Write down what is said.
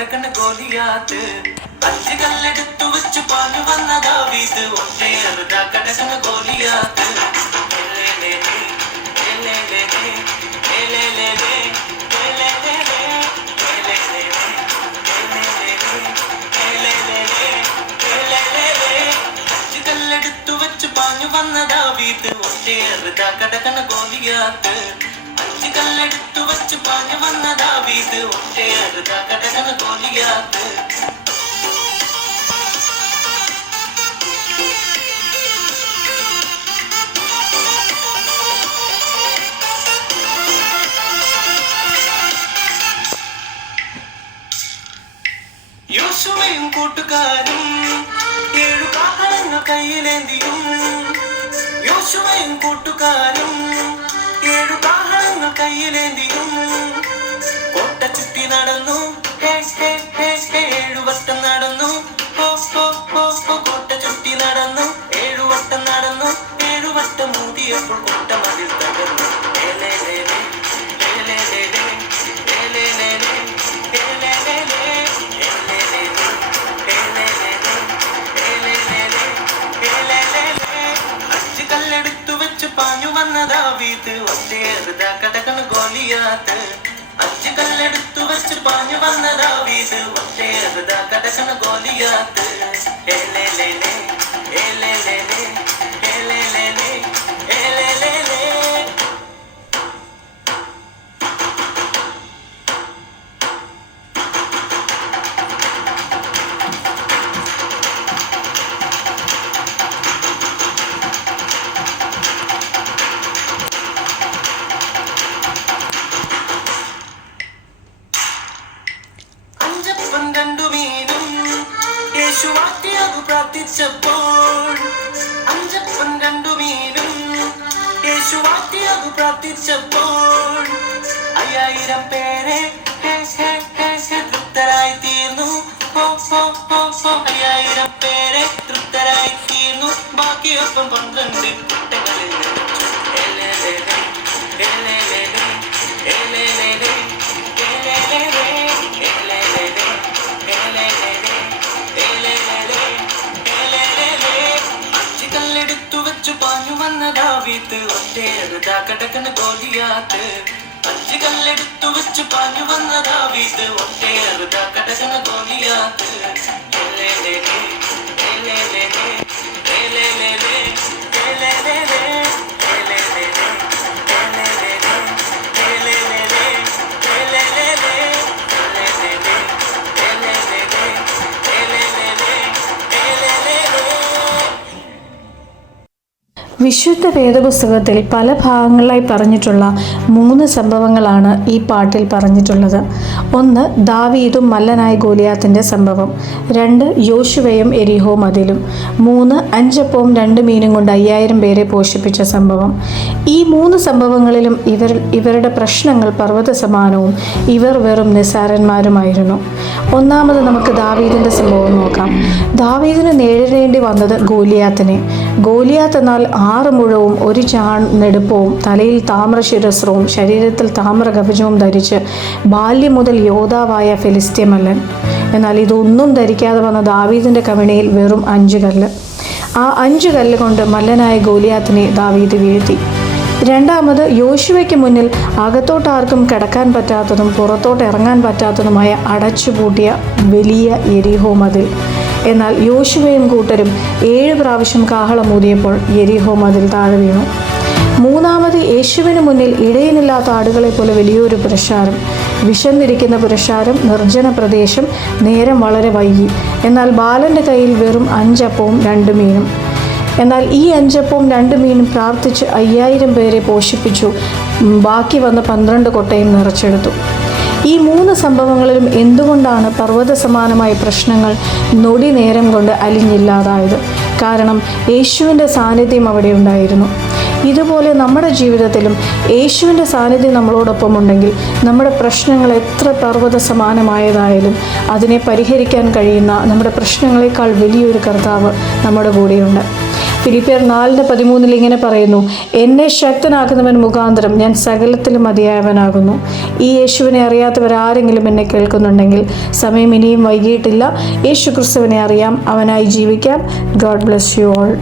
കടകടകണ ഗോലിയാത്ത് അഞ്ച് കല്ലെടുത്തു വെച്ച് പാഞ്ഞു വന്ന ദാവീദ് ഒറ്റയേറുതാ കടകണ ഗോലിയാത്ത് അഞ്ച് കല്ലെടുത്തു വെച്ച് പാഞ്ഞു വന്ന ദാവീദ് ഒറ്റയേറുതാ കടകണ ഗോലിയാത്ത് അഞ്ച് കല്ലെടുത്തു വെച്ച് പാഞ്ഞു വന്ന ദാവീദ് ഒറ്റയേറുതാ കടകണ ഗോലിയാത്ത് യോശുവയും കൂട്ടുകാരും 7 കാഹളങ്ങൾ കയ്യിലേന്തിയും യോശുവയും കൂട്ടുകാരും 7 കാഹളങ്ങൾ കയ്യിലേന്തിയും കോട്ട ചുറ്റി നടന്നു 7 വട്ടം നടന്നു കോട്ട ചുറ്റി നടന്നു 7 വട്ടം നടന്നു 7 വട്ടം ഊതിയപ്പോൾ കോട്ട മതിൽ തകർന്നു പാഞ്ഞു വന്ന ദാവീദ് ഒറ്റയേറുതാ കടകണ ഗോലിയാത്ത് അഞ്ച് കല്ലെടുത്തു വെച്ച് പാഞ്ഞു വന്ന ദാവീദ് ഒറ്റയേറുതാ കടകണ ഗോലിയാത്ത് യേശുവാറ്റിയതു പ്രാർത്ഥിച്ചപ്പോൾ 5 മീനും യേശുവാറ്റിയതു പ്രാർത്ഥിച്ചപ്പോൾ 5000 പേരെ തൃപ്തരായി തീർന്നു 5000 പേരെ തൃപ്തരായി തീർന്നു ബാക്കിയൊപ്പം 12 കുട്ടകളിൽ പാഞ്ഞു വന്ന ദാവീദ് ഒറ്റയേറുതാ കടകണ ഗോലിയാത്ത് അഞ്ച് കല്ലെടുത്തു വെച്ച് പാഞ്ഞു വന്ന ദാവീദ് ഒറ്റയേറുതാ കടകണ ഗോലിയാത്ത് വിശുദ്ധ വേദപുസ്തകത്തിൽ പല ഭാഗങ്ങളായി പറഞ്ഞിട്ടുള്ള 3 സംഭവങ്ങളാണ് ഈ പാട്ടിൽ പറഞ്ഞിട്ടുള്ളത്. 1 ദാവീദും മല്ലനായ ഗോലിയാത്തിൻ്റെ സംഭവം, 2 യോശുവയും എരിഹോ മതിലും, 3 5 അപ്പവും 2 മീനും കൊണ്ട് 5000 പേരെ പോഷിപ്പിച്ച സംഭവം. ഈ 3 സംഭവങ്ങളിലും ഇവരുടെ പ്രശ്നങ്ങൾ പർവ്വത സമാനവും ഇവർ വെറും നിസ്സാരന്മാരുമായിരുന്നു. ഒന്നാമത് നമുക്ക് ദാവീദിൻ്റെ സംഭവം നോക്കാം. ദാവീദിന് നേരിടേണ്ടി വന്നത് ഗോലിയാത്തിനെ. ഗോലിയാത്ത് എന്നാൽ 6 മുഴവും 1 ചാൺ നെടുപ്പവും തലയിൽ താമ്രശിരസ്ത്രവും ശരീരത്തിൽ താമ്രകവചവും ധരിച്ച് ബാല്യം മുതൽ യോദ്ധാവായ ഫെലിസ്ത്യമല്ലൻ. എന്നാൽ ഇതൊന്നും ധരിക്കാതെ വന്ന ദാവീദിൻ്റെ കവിണയിൽ വെറും 5 കല്ല്. ആ 5 കല്ല് കൊണ്ട് മല്ലനായ ഗോലിയാത്തിനെ ദാവീദ് വീഴ്ത്തി. രണ്ടാമത് യോശുവയ്ക്ക് മുന്നിൽ അകത്തോട്ടാർക്കും കിടക്കാൻ പറ്റാത്തതും പുറത്തോട്ട് ഇറങ്ങാൻ പറ്റാത്തതുമായ അടച്ചുപൂട്ടിയ വലിയ എരിഹോ മതിൽ. എന്നാൽ യോശുവയും കൂട്ടരും 7 പ്രാവശ്യം കാഹളമൂതിയപ്പോൾ എരിഹോ മതിൽ താഴെ വീണു. മൂന്നാമത് യേശുവിന് മുന്നിൽ ഇടയിനില്ലാത്ത ആടുകളെ പോലെ വലിയൊരു പുരുഷാരം, വിശന്നിരിക്കുന്ന പുരുഷാരം, നിർജ്ജന പ്രദേശം, നേരം വളരെ വൈകി. എന്നാൽ ബാലൻ്റെ കയ്യിൽ വെറും 5 അപ്പവും 2 മീനും. എന്നാൽ ഈ 5 അപ്പവും 2 മീനും പ്രാർത്ഥിച്ച് 5000 പേരെ പോഷിപ്പിച്ചു. ബാക്കി വന്ന 12 കൊട്ടയും നിറച്ചെടുത്തു. ഈ 3 സംഭവങ്ങളിലും എന്തുകൊണ്ടാണ് പർവ്വത സമാനമായ പ്രശ്നങ്ങൾ നൊടി നേരം കൊണ്ട് അലിഞ്ഞില്ലാതായത്? കാരണം യേശുവിൻ്റെ സാന്നിധ്യം അവിടെ ഉണ്ടായിരുന്നു. ഇതുപോലെ നമ്മുടെ ജീവിതത്തിലും യേശുവിൻ്റെ സാന്നിധ്യം നമ്മളോടൊപ്പം ഉണ്ടെങ്കിൽ നമ്മുടെ പ്രശ്നങ്ങൾ എത്ര പർവ്വത സമാനമായതായാലും അതിനെ പരിഹരിക്കാൻ കഴിയുന്ന നമ്മുടെ പ്രശ്നങ്ങളെക്കാൾ വലിയൊരു കർത്താവ് നമ്മുടെ കൂടെയുണ്ട്. ഫിലിപ്പിയർ 4:13 ഇങ്ങനെ പറയുന്നു, എന്നെ ശക്തനാക്കുന്നവൻ മുഖാന്തരം ഞാൻ സകലത്തിലും മതിയായവനാകുന്നു. ഈ യേശുവിനെ അറിയാത്തവരാരെങ്കിലും എന്നെ കേൾക്കുന്നുണ്ടെങ്കിൽ സമയം ഇനിയും വൈകിയിട്ടില്ല. യേശു ക്രിസ്തുവിനെ അറിയാം, അവനായി ജീവിക്കാം. God bless you all.